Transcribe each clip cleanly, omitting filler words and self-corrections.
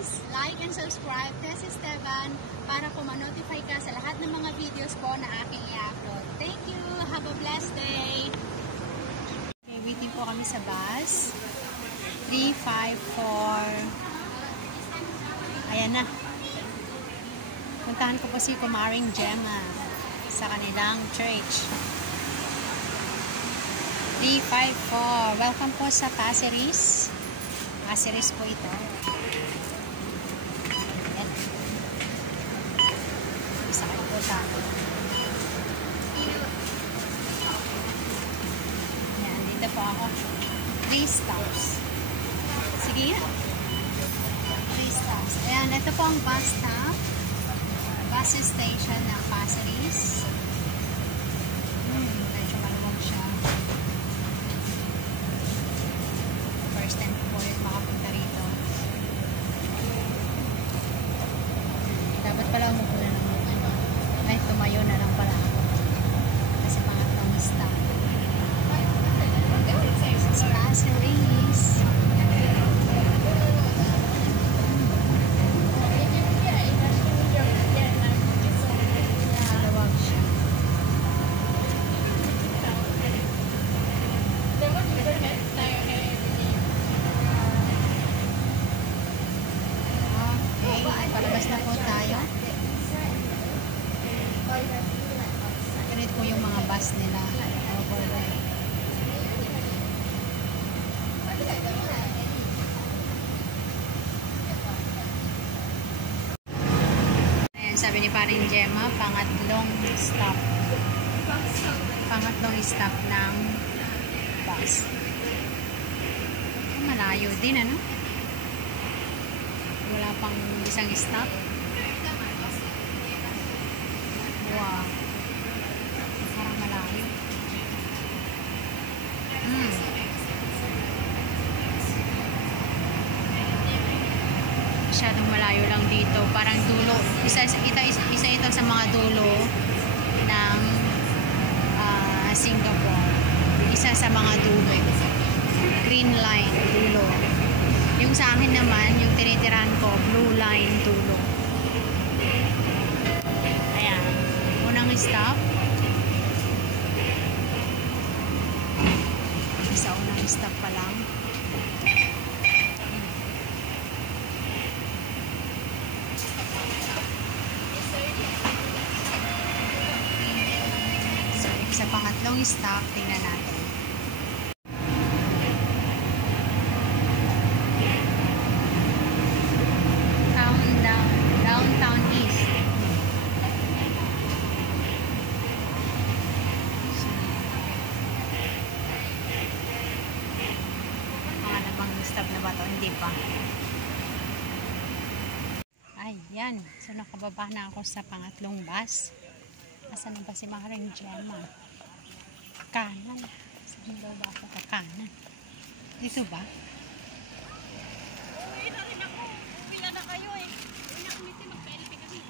please like and subscribe Tess Esteban para po ma-notify ka sa lahat ng mga videos po na aking i-upload. Thank you! Have a blessed day! Okay, waiting po kami sa bus. 354. Ayan na. Puntahan ko po si Kumaring Gemma sa kanilang church. 354. Welcome po sa Passeris. Passeris po ito. Isa kayo po tayo. Yan, dito po ako. 3 stops. Sige na. 3 stops. Ayan, ito po ang bus stop. Bus station ng Passeris. Medyo maluwag siya. First time ko po ulit makapunta rito. Dapat pala umupo na lang. Ay, tumayo na lang pala ako. Kasi pangatlong stop. Passeris. Maluwag siya. Palabas na po tayo. Ganito po yung mga bus nila. Ayan, sabi ni Paring Gemma, pangatlong stop. Pangatlong stop ng bus. Malayo din, ano? Wala pang isang stop. Wow. Parang malayo. Masyadong malayo lang dito. Parang dulo. Isa ito sa mga dulo ng Singapore. Isa sa mga dulo. Green line, dulo. Yung sa akin naman, yung tinitirahan ko, blue line, dulo. Ayan. Unang stop. Isa unang stop pa lang. So, sa pangatlong stop, tingnan natin. Downtown East. Mga nabang stop na ba ito? Hindi pa. Ay, yan. So, nakababa na ako sa pangatlong bus. Asan na ba si Maring Gemma? Kanan. Saan daw ba ako? Kanan. Dito ba? Uwi na rin ako. Uwi na kayo eh. Uwi na kami mag-PLP kami.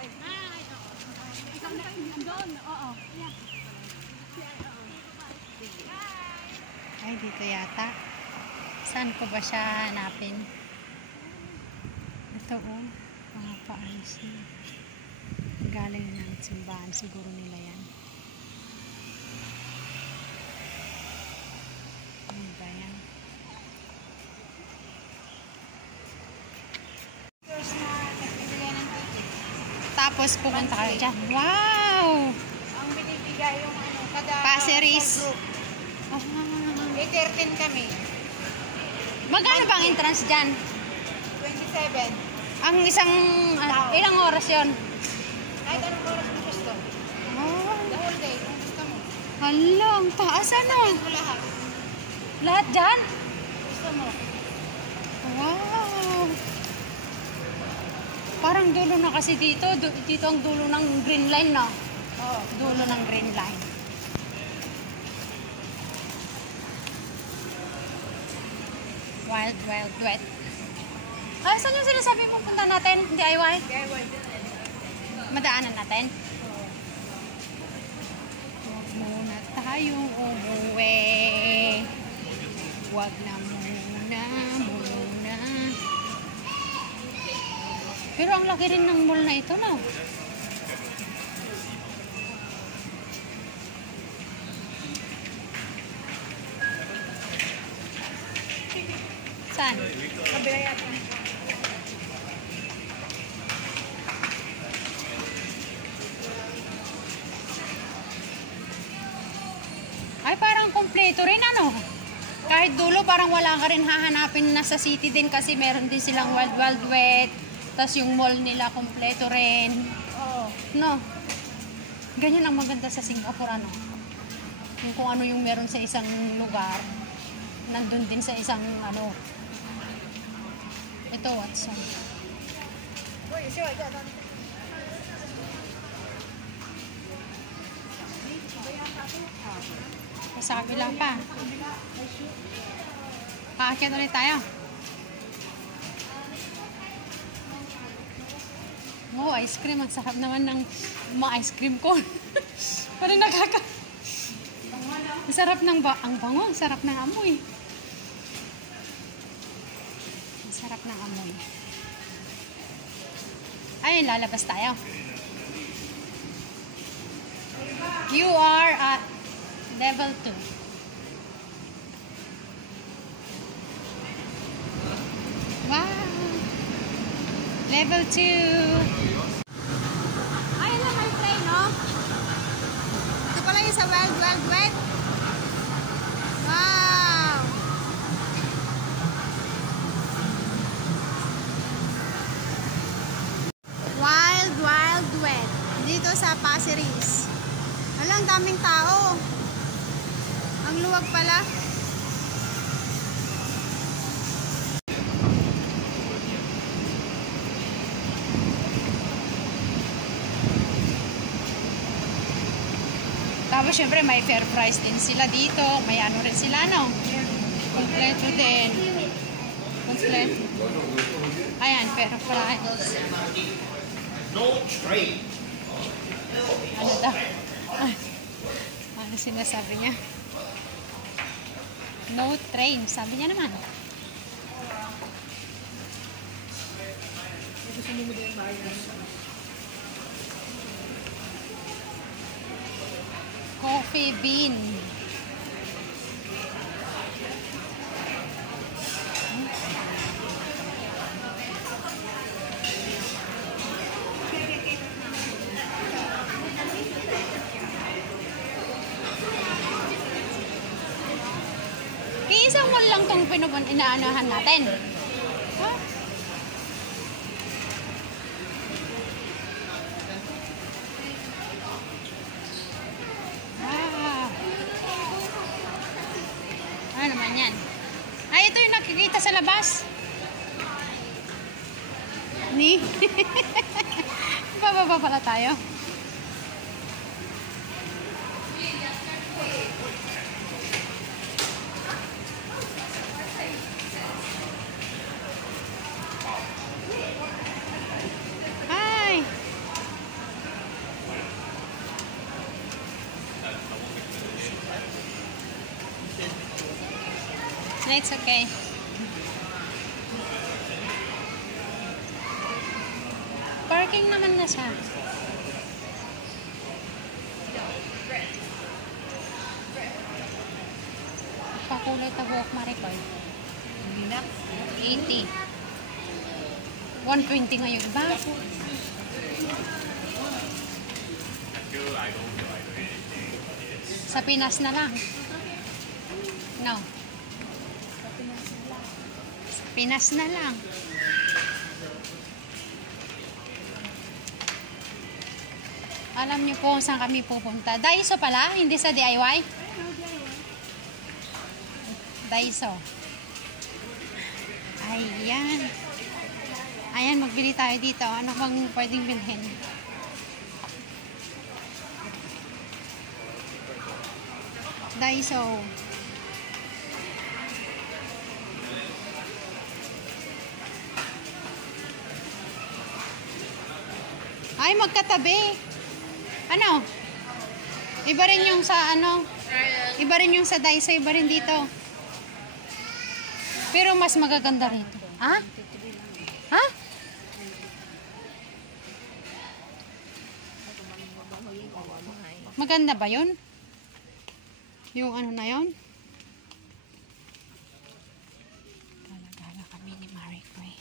Ay, isang na kayo doon. Oo. Ay, dito yata. Saan ko ba siya hanapin? Ito oh. Mga paalis niya. Galing ng simbahan. Siguro nila yan. Ano ba yan? Tapos pupunta kayo dyan. Wow! Ang binibigay yung kada Passeris. Oh, 13 kami. Magkano bang entrance dyan? 27. Ang isang, ilang oras yon? Kahit anong oras mo gusto. Oh, The whole day, kung gusto mo. hala, ang taas ano? Mo lahat. Lahat dyan? Gusto mo. Wow! Parang dulo na kasi dito. Dito ang dulo ng green line na. Oo. Dulo ng green line. Wild, wild, wet. Ay, saan yung sinasabi mo punta natin? DIY? DIY. Madaanan natin? Huwag muna tayong umuwi. Huwag na muna. Pero ang laki rin ng mall na ito, no? Saan? Kabila yata. Ay, parang kompleto rin, ano? Kahit dulo, parang wala ka rin hahanapin na sa city din kasi meron din silang Wild Wild Wet. Tapos yung mall nila kompleto rin. Oo. No? Ganyan ang maganda sa Singapore, ano? Yung kung ano yung meron sa isang lugar, nandun din sa isang, ano. Ito, Watson. Uy, isi wa dyan. Sa kabila pa. Paakyat ulit tayo. Oh, ice cream. Ang sarap naman ng mga ice cream ko. Parang nakaka... Ang sarap ng ang bango. Ang sarap ng amoy. Ang sarap ng amoy. Ayun, lalabas tayo. You are at level 2. Wow! Level 2. Ayun lang may train, no? Ito pala yung sa Wild Wild Wet. Wow! Wild Wild Wet. Dito sa Pasir Ris. Walang daming tao. Ang luwag pala. Tapos syempre may fair price din sila dito. May ano rin sila, no? Kompleto din. Kompleto. Ayan, fair price. No trade. Ano daw? Ano sinasabi niya? No train, sabi niya naman. Coffee bean. Isang mall lang tong inaanahan natin. Huh? Ah. Ano naman yan? Ay, ito yung nakikita sa labas. Ni? Bababa pala tayo. Hi. It's okay. Parking naman na siya. Pakulay ta buhok Maricoy. 80. 120 ngayon ba? Sa Pinas na lang. No. Sa Pinas na lang. Alam niyo po kung saan kami pupunta. Daiso pala, hindi sa DIY. Daiso. Ayan. Ayan, magbili tayo dito. Ano bang pwedeng bilhin? Daiso. Ay, magkatabi. Ano? Iba rin yung sa ano? Iba rin yung sa Daiso, iba rin dito. Pero mas magaganda rito. Ha? Ha? Maganda ba yun? Yung ano na yun? Gala-gala kami ni Maricoy.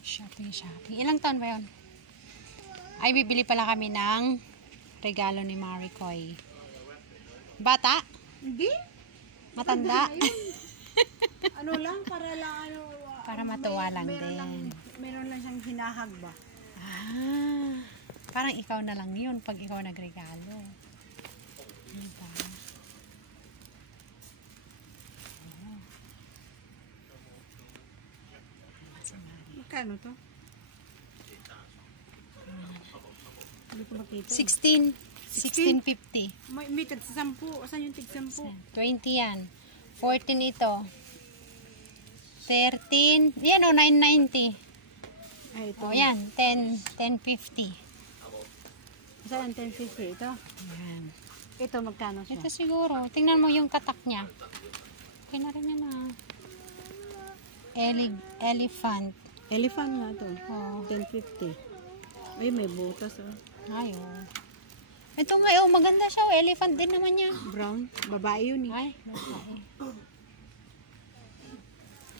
Shopping. Ilang taon ba yun? Ay, bibili pala kami ng regalo ni Maricoy. Bata? Hindi. Matanda? Ano lang, para lang ano. Para matuwa lang din. Meron lang siyang hinahag ba? Ah, parang ikaw na lang yun pag ikaw nagregalo. Diba? Magkano to? Hindi ko makita. 16.50. May tig 10. Saan yung tig 10? 20 yan. 14 ito. 13. Yan o, 9.90. Ay, ito. O yan, 10.50. Saan 10.50? Ito? Yan. Ito, magkano siya? Ito siguro. Tingnan mo yung katak niya. Okay na rin yan ah. Elephant. Elephant nga to. Oh. 10.50. Ay, may butas oh. Ayo. Ito nga, oh, maganda siya. Oh. Elephant din naman niya. Brown. Babae yun eh. Ay, babae.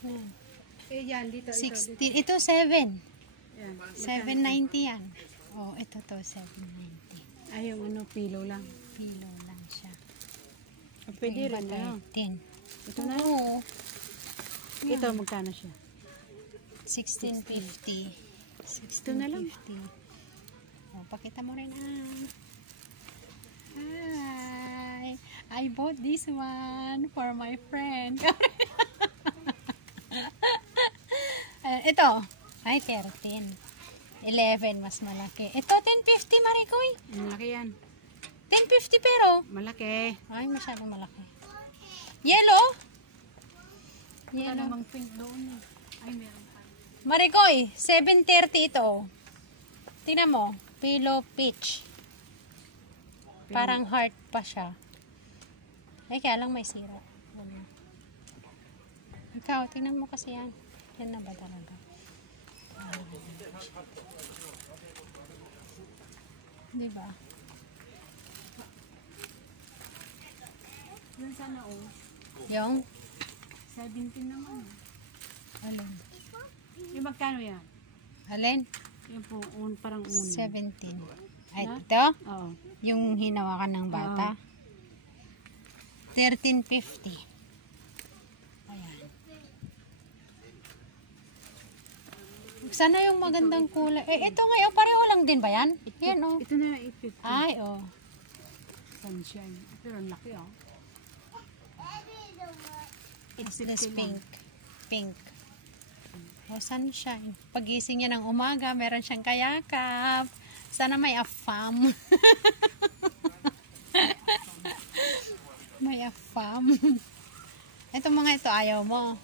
Yan. Eh, yan. Dito. 16. Ito 7. Yan. 7.90 yan. Oh, ito to 7.90. Ay, yung ano, pillow lang. Pillow lang siya. Pwede rin na. 13. Ito na. Oo. Ito, magkano siya? 16.50. Ito na lang. 16.50. Oh, pakita mo rin Hi! I bought this one for my friend. Ito. Ay, 13. 11, mas malaki. Ito, 10.50, Maricoy. Malaki yan. 10.50 pero. Malaki. Ay, masyadong malaki. Yellow? Wala Yellow. namang pink doon eh. Ay, meron pa. Maricoy, 7.30 ito. Tingnan mo. Pillow peach. Parang heart pa siya. Ay, kaya lang may sira. Ikaw, tingnan mo kasi yan. Yan na ba talaga? Diba? Yan sana oh. Yung? 17 naman. Alin? Yung magkano yan? Alin? Yung po, parang uno. 17. Ay, Na? ito? Oo. Yung hinawakan ng bata? 13.50. Ayan. Sana yung magandang kulay. Eh, ito ngayon, pareho lang din ba yan? Yan, oh. Ito na lang 850. Ay, oh. Sunshine. Pero ang laki oh. It's this pink. Pink. Oh, sunshine. Pagising niya ng umaga, meron siyang kayakap. Sana may afam. May afam. Ito mga ito, ayaw mo.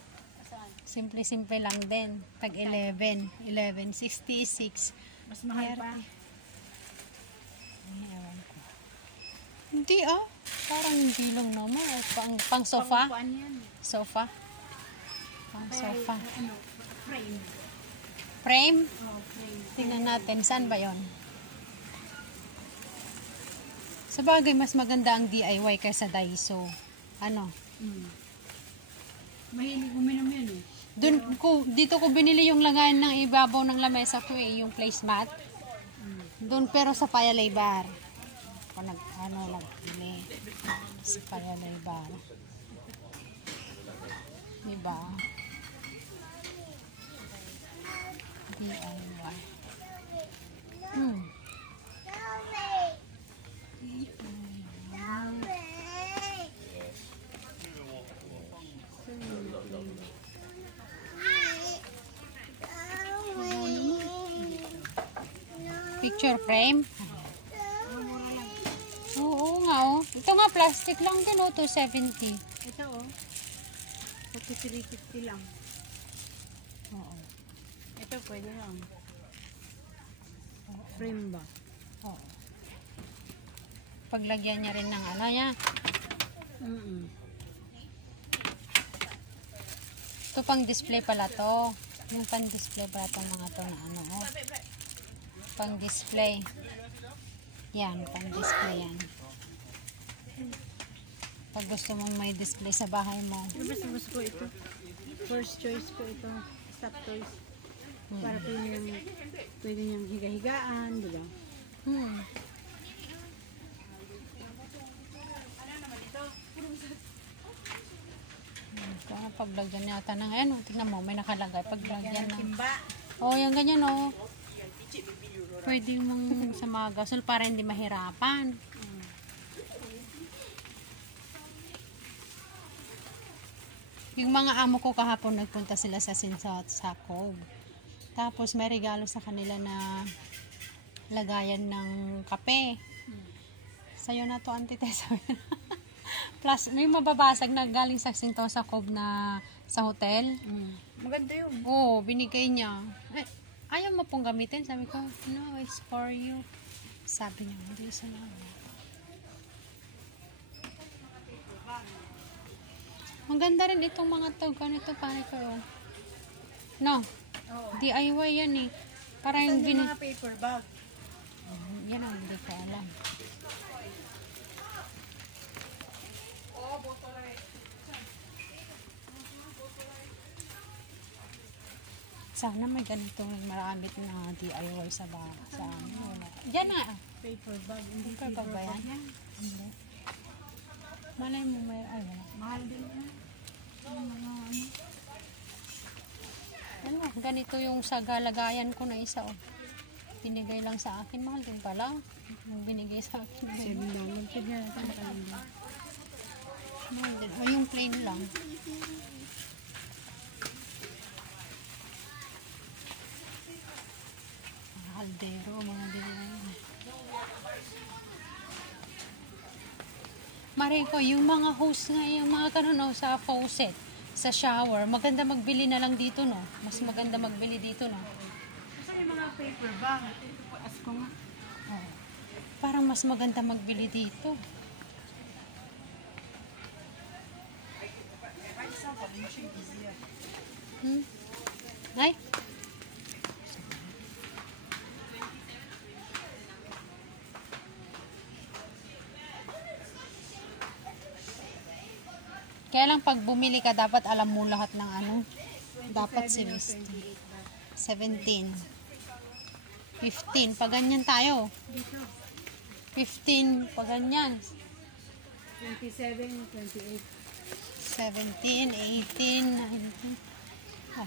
Simple-simple lang din. Tag 11. 11.66. Mas mahal pa. Ay, ewan ko. Hindi ah. Parang hindi lang naman. Pang sofa. Pang yan. Sofa. Pang sofa. Ano? Frame. Frame? Oh, frame. Tingnan natin. Saan ba yon? Sa bagay, mas maganda ang DIY kaysa Daiso. Ano? Mahilig uminom yan eh. Dito ko binili yung lagayan ng ibabaw ng lamesa ko eh, yung placemat. Doon pero sa Payalay Bar. Ano lang, bili. Sa Payalay Bar. Diba? DIY. Picture frame. Oo nga oh. Ito nga plastic lang din oh, 270. Ito oh. 43.50 lang. Oo. Ito pwede lang. Frame ba? Oo. Paglagyan niya rin ng ano niya. Ito pang display pala to. Yung pang display pala itong mga to na ano oh. Pang display. Yan, pang-display yan. Pag gusto mong may display sa bahay mo. Mas ko ito. First choice ko ito. Stop toys. Para pwede niyang higa-higaan, di ba? Paglagyan yata ng ano, tingnan mo, may nakalagay. Paglagyan ng... Timba. Oh, yan ganyan oh. Pwede mong sa mga gasol para hindi mahirapan. Yung mga amo ko kahapon nagpunta sila sa Sinsat sa Cove. Tapos may regalo sa kanila na lagayan ng kape. Sa'yo na to, Auntie Tessa. Plus, may mababasag na galing sa Sinto sa Cove na sa hotel. Maganda yun. Oo, binigay niya. Ay, ayaw mo pong gamitin. Sabi ko, no, it's for you. Sabi niya, hindi sa namin. Maganda rin itong mga to. Ganito, pare ko. No, DIY yan eh. Para yung Yung mga paper bag. Yan ang hindi ko alam. Sana may ganito marami na DIY sa ano. Yan na. Paper bag. Hindi Paper bag ba yan? Hindi. Malay mo may wala. Mahal din yan. Ano, ganito yung sa galagayan ko na isa oh. Binigay lang sa akin, mahal din pala. Yung binigay sa akin. $7. Pwede na ito nakalanda. Mahal din. O yung plain lang. Aldero, mga dinay. Mariko, yung mga hose nga, yung mga kanon sa faucet, sa shower, maganda magbili na lang dito, no? Mas maganda magbili dito, no? Kasi yung mga paper bag. Ito po, ask ko nga. Oh. Parang mas maganda magbili dito. Ay? Kaya lang pag bumili ka, dapat alam mo lahat ng ano. Dapat 17. 17. 15. Pag ganyan tayo. 15. Pag ganyan. 27, 28. 17, 18, 19. Ah.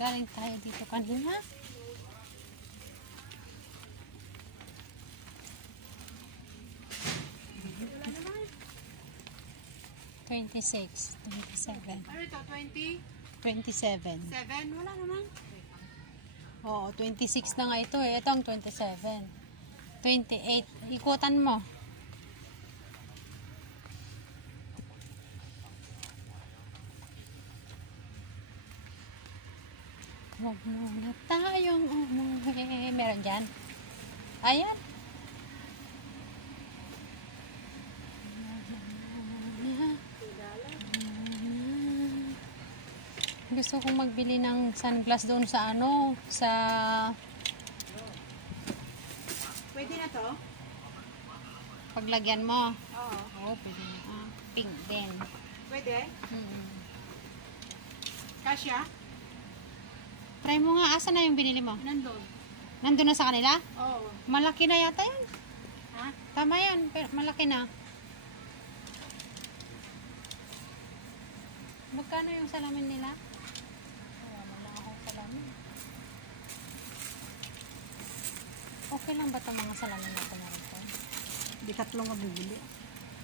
Galing tayo dito kanina. $26, $27. Ano ito? 20? 27. 7? Wala naman. Oo, 26 na nga ito eh. Ito ang 27. 28. Ikutan mo. Huwag muna tayong umuwi. Meron dyan? Ayan. Gusto kong magbili ng sunglass doon sa ano, sa... Pwede na to? Paglagyan mo. Oo. Oo, pwede na. Ah, pink din. Pwede? Hmm. Kasya? Try mo nga. Asa na yung binili mo? Nandun. Nandun na sa kanila? Oo. Malaki na yata yan. Ha? Tama yan. Pero malaki na. Magkano yung salamin nila? Wala lang akong salamin. Okay lang ba itong mga salamin na kumarin ko? Di tatlong ka bibili.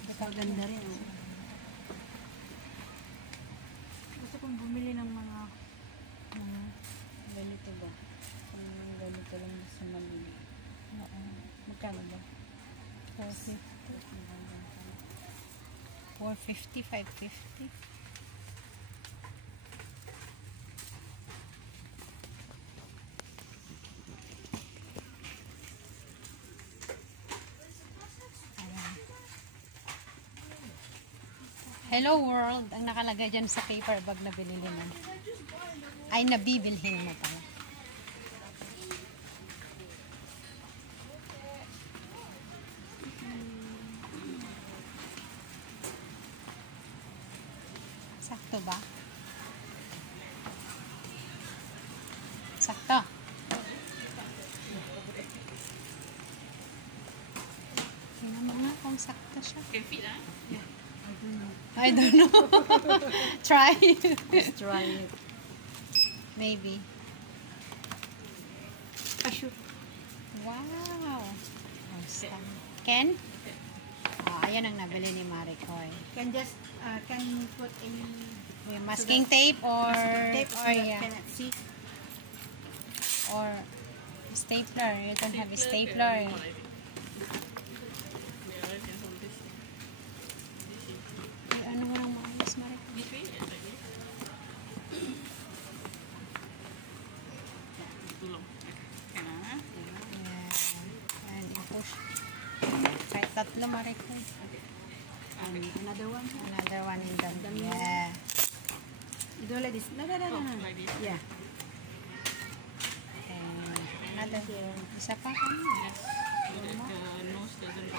Maganda rin. Oh. Gusto kong bumili ng mga ganito ba? Ganito lang sa Manila. Oo. Magkano ba? 450. 450, 550. Hello world, ang nakalagay dyan sa paper bag na binili mo. Ay, nabibilhin mo pala. Sakto ba? Sakto. Tingnan mo nga kung sakto siya. Can fit, ah? I don't know. Try. Let's try it. Maybe. Shoot. Wow. Ken? Oh, ayan ang nabili ni Maricoy. Can just, can put a May masking tape or tape so or that yeah, cannot see. or stapler. You don't have a stapler. Ay, ano mo nang maayos, Maricoy? Yeah. And i-push. Kahit tatlo, Maricoy. Another one. Another one in the... Yeah. You do like this. No. Like this? Yeah. And another. Isa pa. The nose doesn't.